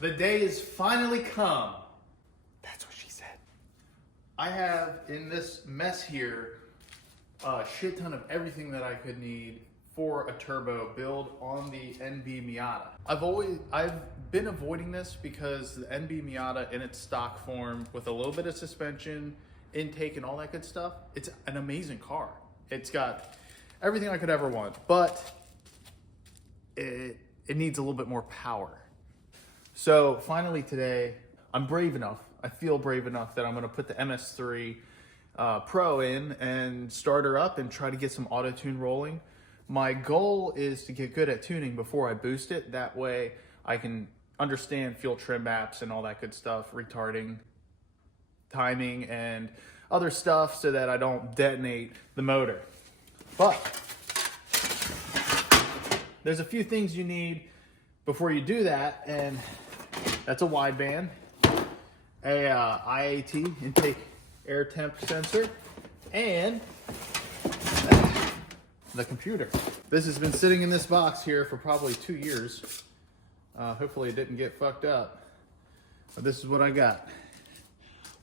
The day has finally come. That's what she said. I have in this mess here a shit ton of everything that I could need for a turbo build on the NB Miata. I've been avoiding this because the NB Miata in its stock form with a little bit of suspension, intake and all that good stuff, it's an amazing car. It's got everything I could ever want, but it needs a little bit more power. So finally today, I'm brave enough, I feel brave enough that I'm gonna put the MS3 Pro in and start her up and try to get some auto tune rolling. My goal is to get good at tuning before I boost it. That way I can understand fuel trim maps and all that good stuff, retarding, timing, and other stuff so that I don't detonate the motor. But there's a few things you need before you do that, and that's a wideband, a IAT, intake air temp sensor, and the computer. This has been sitting in this box here for probably 2 years. Hopefully it didn't get fucked up. But this is what I got.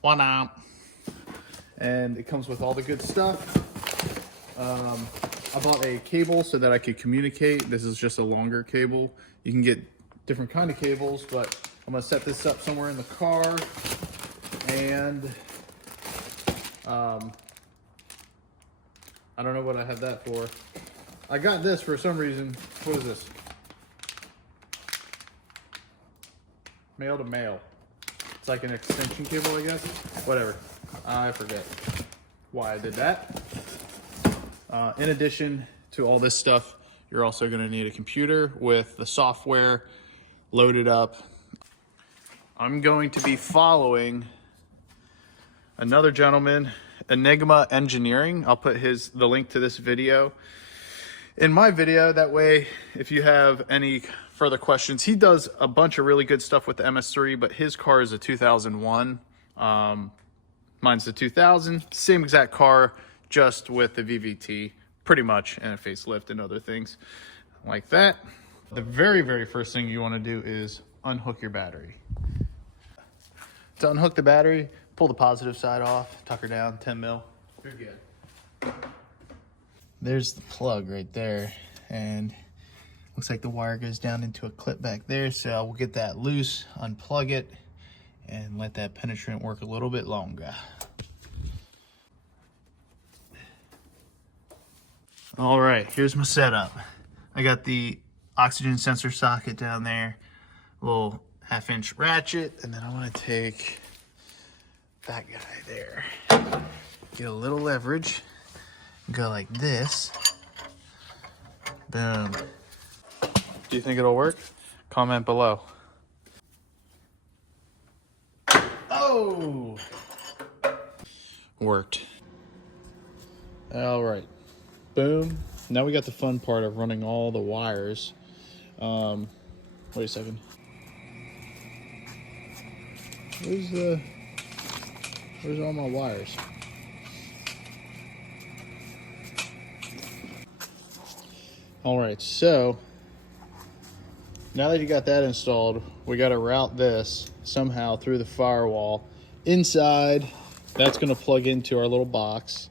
1 amp. And it comes with all the good stuff. I bought a cable so that I could communicate. This is just a longer cable. You can get different kind of cables, but I'm gonna set this up somewhere in the car. And I don't know what I have that for. I got this for some reason. What is this? Male to male. It's like an extension cable, I guess. Whatever. I forget why I did that. In addition to all this stuff, you're also going to need a computer with the software loaded up. I'm going to be following another gentleman, Enigma Engineering. I'll put the link to this video in my video. That way, if you have any further questions, he does a bunch of really good stuff with the MS3, but his car is a 2001. Mine's the 2000, same exact car, just with the VVT, pretty much, and a facelift and other things like that. The very, very first thing you want to do is unhook your battery. To unhook the battery, pull the positive side off, tuck her down, 10 mil. You're good. There's the plug right there, and looks like the wire goes down into a clip back there, so we'll get that loose, unplug it, and let that penetrant work a little bit longer. All right, here's my setup. I got the oxygen sensor socket down there, a little 1/2-inch ratchet, and then I want to take that guy there. Get a little leverage, go like this. Boom. Do you think it'll work? Comment below. Oh! Worked. All right. Boom. Now we got the fun part of running all the wires. Wait a second. Where's all my wires? All right, so now that you got that installed, we got to route this somehow through the firewall inside. That's going to plug into our little box.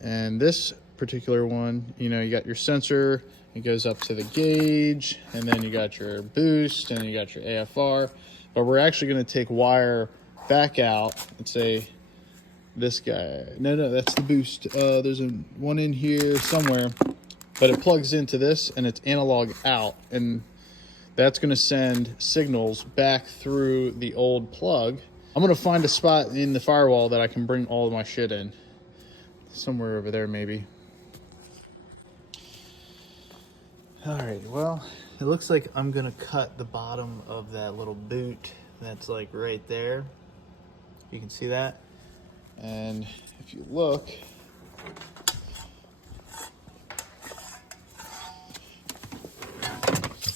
And this particular one, you know, you got your sensor, it goes up to the gauge, and then you got your boost, and you got your AFR. But we're actually going to take wire back out. Let's say this guy. No, that's the boost. There's one in here somewhere, but it plugs into this, and it's analog out, and that's going to send signals back through the old plug. I'm going to find a spot in the firewall that I can bring all of my shit in. Somewhere over there, maybe. All right, well, it looks like I'm going to cut the bottom of that little boot that's like right there. You can see that. And if you look,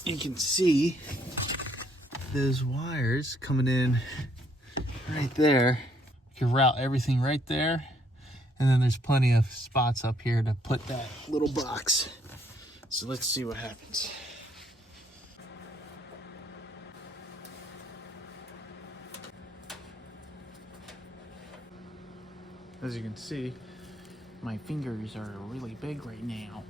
you can see those wires coming in right there. You can route everything right there. And then there's plenty of spots up here to put that little box. So let's see what happens. As you can see, my fingers are really big right now.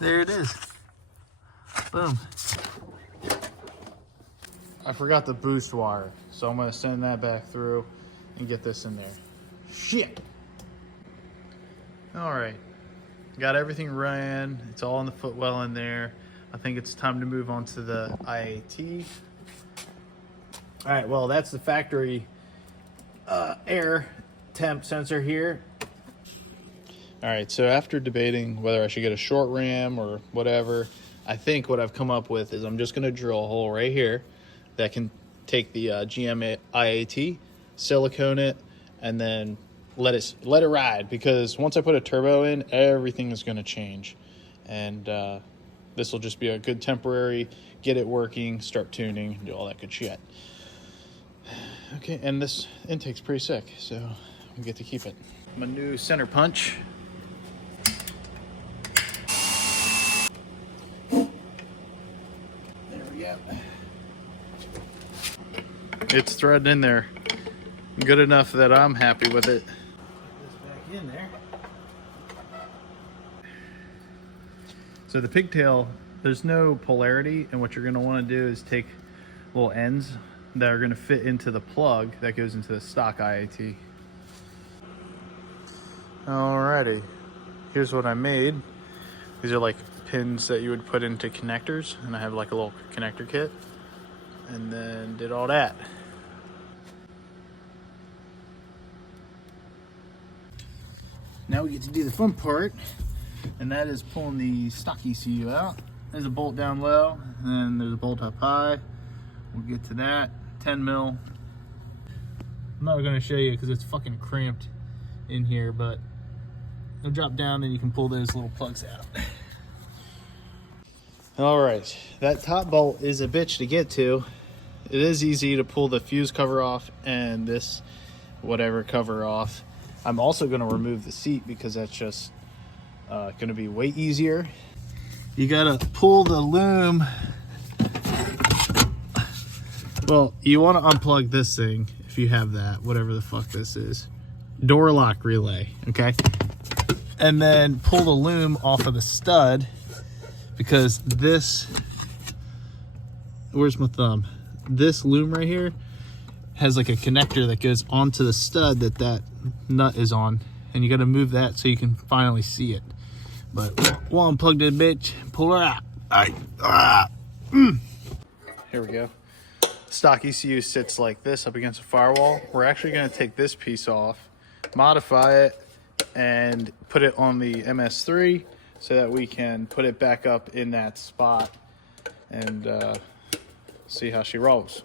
There it is. Boom. I forgot the boost wire, so I'm gonna send that back through and get this in there. Shit. All right, got everything ran. It's all in the footwell in there. I think it's time to move on to the IAT. All right, well, that's the factory air temp sensor here. All right, so after debating whether I should get a short ram or whatever, I think what I've come up with is I'm just gonna drill a hole right here that can take the GM IAT, silicone it, and then let it ride, because once I put a turbo in, everything is gonna change. And this will just be a good temporary, get it working, start tuning, do all that good shit. Okay, and this intake's pretty sick, so we get to keep it. My new center punch. There we go. It's threaded in there good enough that I'm happy with it. Put this back in there. So the pigtail, there's no polarity, and what you're going to want to do is take little ends that are going to fit into the plug that goes into the stock IAT. Alrighty, here's what I made. These are like pins that you would put into connectors, and I have like a little connector kit, and then did all that. Now we get to do the fun part, and that is pulling the stock ECU out. There's a bolt down low, and then there's a bolt up high. We'll get to that. 10 mil. I'm not going to show you because it's fucking cramped in here, but it'll drop down, then you can pull those little plugs out. All right, that top bolt is a bitch to get to. It is easy to pull the fuse cover off and this whatever cover off. I'm also going to remove the seat because that's just going to be way easier. You got to pull the loom. Well, you want to unplug this thing if you have that, whatever the fuck this is. Door lock relay, okay? And then pull the loom off of the stud, because this, where's my thumb? This loom right here has like a connector that goes onto the stud that nut is on, and you got to move that so you can finally see it. But we'll unplug this bitch, pull her out. Here we go. Stock ECU sits like this up against a firewall. We're actually going to take this piece off, modify it, and put it on the MS3 so that we can put it back up in that spot and see how she rolls.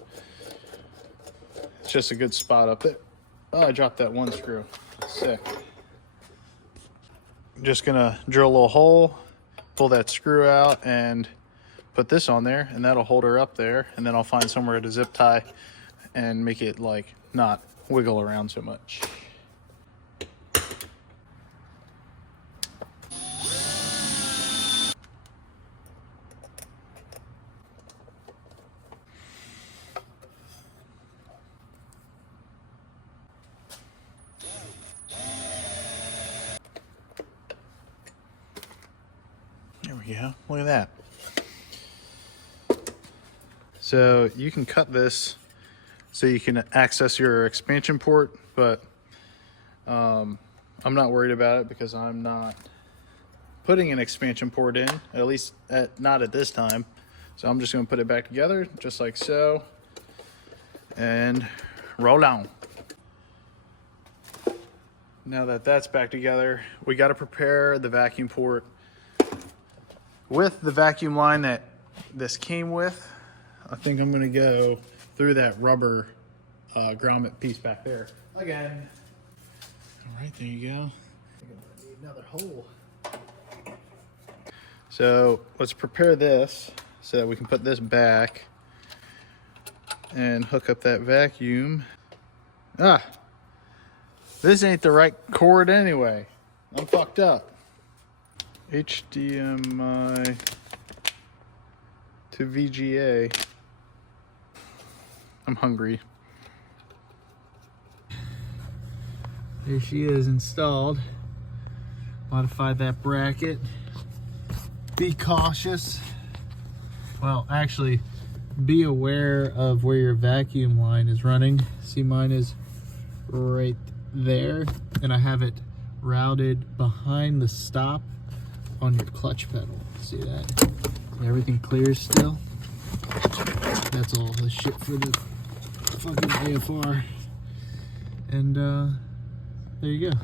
It's just a good spot up there. Oh, I dropped that one screw. Sick. I'm just gonna drill a little hole, pull that screw out, and put this on there, and that'll hold her up there. And then I'll find somewhere to zip tie and make it like not wiggle around so much. There we go. Look at that. So you can cut this so you can access your expansion port, but I'm not worried about it because I'm not putting an expansion port in, at least not at this time. So I'm just going to put it back together just like so and roll on. Now that that's back together, we got to prepare the vacuum port with the vacuum line that this came with. I think I'm going to go through that rubber grommet piece back there again. All right, there you go. I think I'm going to need another hole. So let's prepare this so that we can put this back and hook up that vacuum. This ain't the right cord anyway. I'm fucked up. HDMI to VGA. I'm hungry. There she is installed. Modified that bracket. Be cautious. Well, actually, be aware of where your vacuum line is running. See, mine is right there, and I have it routed behind the stop on your clutch pedal. See that? Everything clears still. That's all the shit for the fucking AFR. And there you go.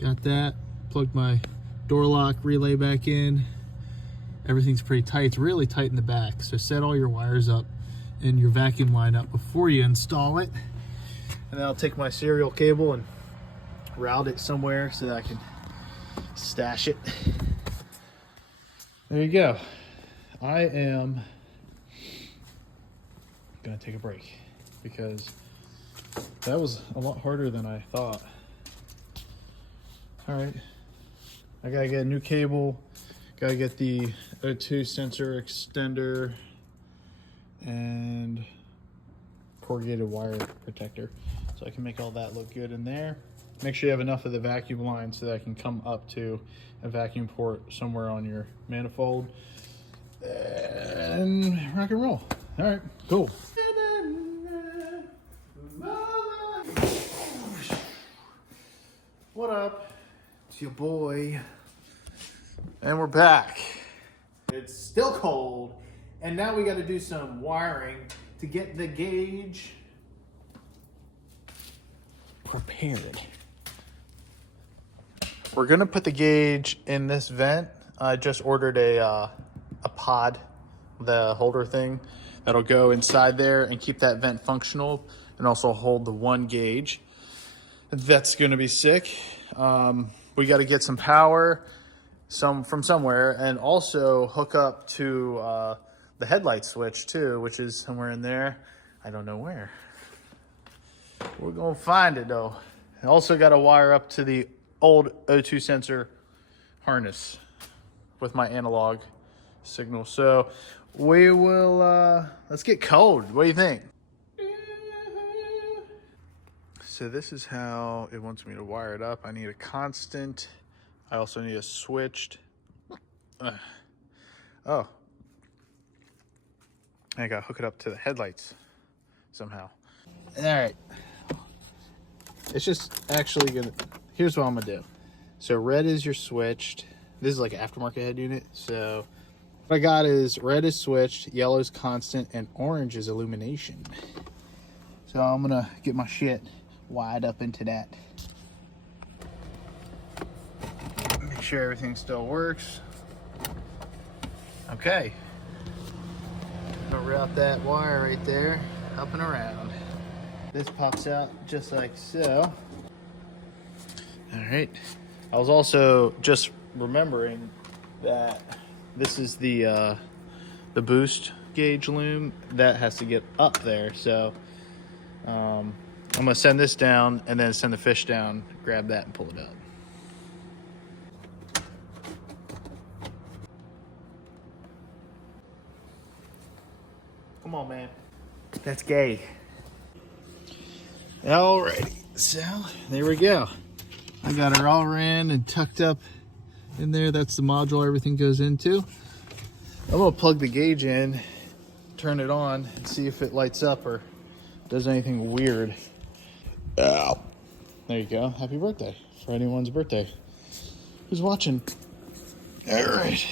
Got that. Plugged my door lock relay back in. Everything's pretty tight. It's really tight in the back. So set all your wires up and your vacuum line up before you install it. And then I'll take my serial cable and route it somewhere so that I can stash it. There you go. I am gonna take a break because that was a lot harder than I thought. All right, I gotta get a new cable, gotta get the O2 sensor extender and corrugated wire protector so I can make all that look good in there. Make sure you have enough of the vacuum line so that I can come up to a vacuum port somewhere on your manifold and rock and roll. All right, cool. What up? It's your boy. And we're back. It's still cold, and now we got to do some wiring to get the gauge prepared. We're gonna put the gauge in this vent. I just ordered a pod, the holder thing that'll go inside there and keep that vent functional and also hold the one gauge. That's gonna be sick. We got to get some power from somewhere and also hook up to the headlight switch too, which is somewhere in there. I don't know where. We're gonna find it though. I also got to wire up to the old O2 sensor harness with my analog signal. So we will, let's get code. What do you think? So this is how it wants me to wire it up. I need a constant. I also need a switched. Oh. I gotta hook it up to the headlights somehow. All right. It's just actually gonna, here's what I'm gonna do. So red is your switched. This is like an aftermarket head unit. So what I got is red is switched, yellow is constant, and orange is illumination. So I'm gonna get my shit wired up into that. Make sure everything still works. Okay. I'm gonna route that wire right there, up and around. This pops out just like so. All right. I was also just remembering that this is the boost gauge loom that has to get up there. So I'm gonna send this down and then send the fish down, grab that and pull it up. Come on, man. That's gay. Alrighty, so there we go. I got her all ran and tucked up in there. That's the module everything goes into. I'm gonna plug the gauge in, turn it on, and see if it lights up or does anything weird. Ow. There you go. Happy birthday for anyone's birthday who's watching. All right.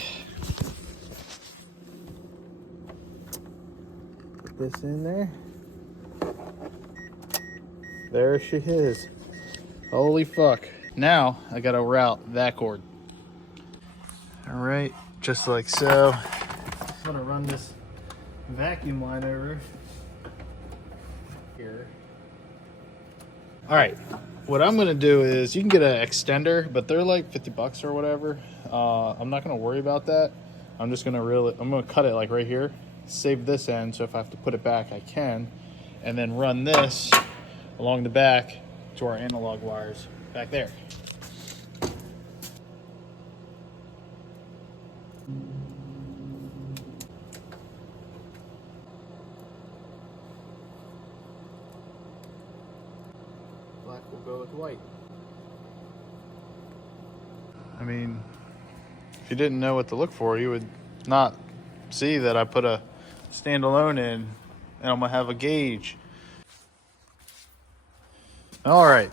Put this in there. There she is. Holy fuck. Now I gotta route that cord. All right, just like so. I'm gonna run this vacuum line over here. All right, what I'm gonna do is, you can get an extender, but they're like 50 bucks or whatever. I'm not gonna worry about that. I'm just gonna I'm gonna cut it like right here, save this end, so if I have to put it back, I can, and then run this along the back to our analog wires back there. We'll go with white. I mean, if you didn't know what to look for, you would not see that I put a standalone in and I'm gonna have a gauge. All right,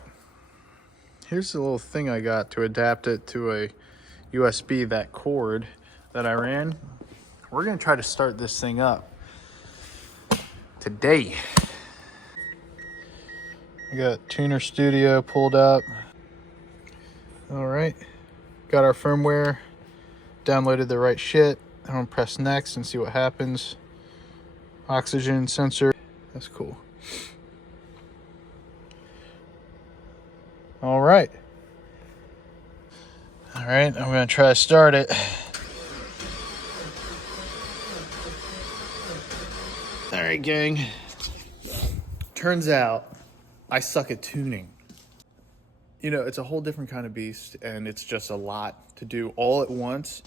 here's the little thing I got to adapt it to a USB, that cord that I ran. We're gonna try to start this thing up today. I got Tuner Studio pulled up. All right, got our firmware, downloaded the right shit. I'm gonna press next and see what happens. Oxygen sensor, that's cool. All right, I'm gonna try to start it. All right, gang. Turns out I suck at tuning. You know, it's a whole different kind of beast, and it's just a lot to do all at once.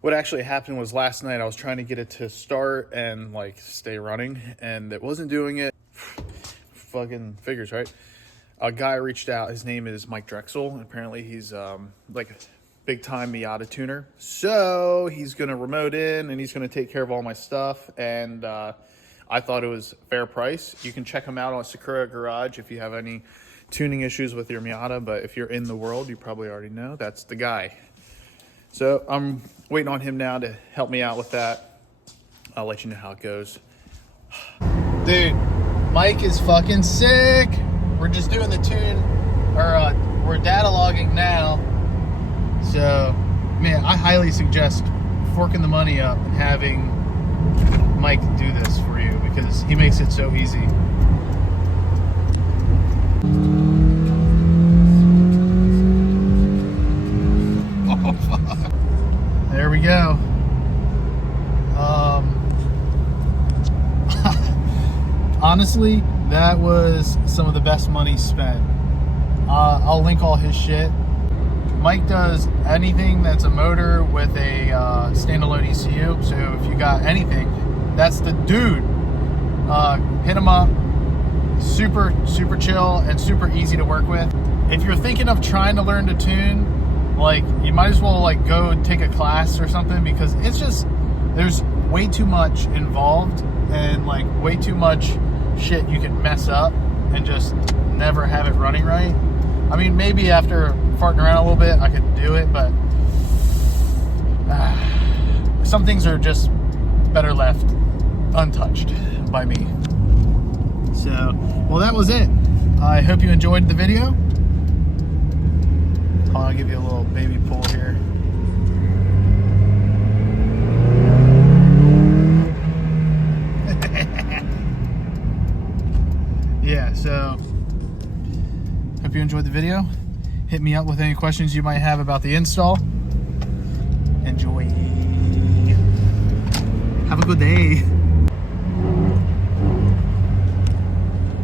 What actually happened was last night I was trying to get it to start and like stay running, and it wasn't doing it. Fucking figures, right? A guy reached out. His name is Mike Drexel, and apparently he's like a big time Miata tuner. So he's gonna remote in and he's gonna take care of all my stuff. And I thought it was a fair price. You can check him out on Sakura Garage if you have any tuning issues with your Miata, but if you're in the world, you probably already know that's the guy. So I'm waiting on him now to help me out with that. I'll let you know how it goes. Dude, Mike is fucking sick. We're just doing the tune, or we're data logging now. So, man, I highly suggest forking the money up and having Mike do this for you because he makes it so easy. Oh, fuck. There we go. Honestly, that was some of the best money spent. I'll link all his shit. Mike does anything that's a motor with a standalone ECU. So if you got anything, that's the dude. Hit him up. Super chill and super easy to work with. If you're thinking of trying to learn to tune, like, you might as well like go take a class or something, because it's just, there's way too much involved and like way too much shit you can mess up and just never have it running right. I mean, maybe after farting around a little bit I could do it, but some things are just better left untouched by me. So, well, that was it. I hope you enjoyed the video. I'll give you a little baby pull here. Yeah, so hope you enjoyed the video. Hit me up with any questions you might have about the install. Enjoy. Have a good day.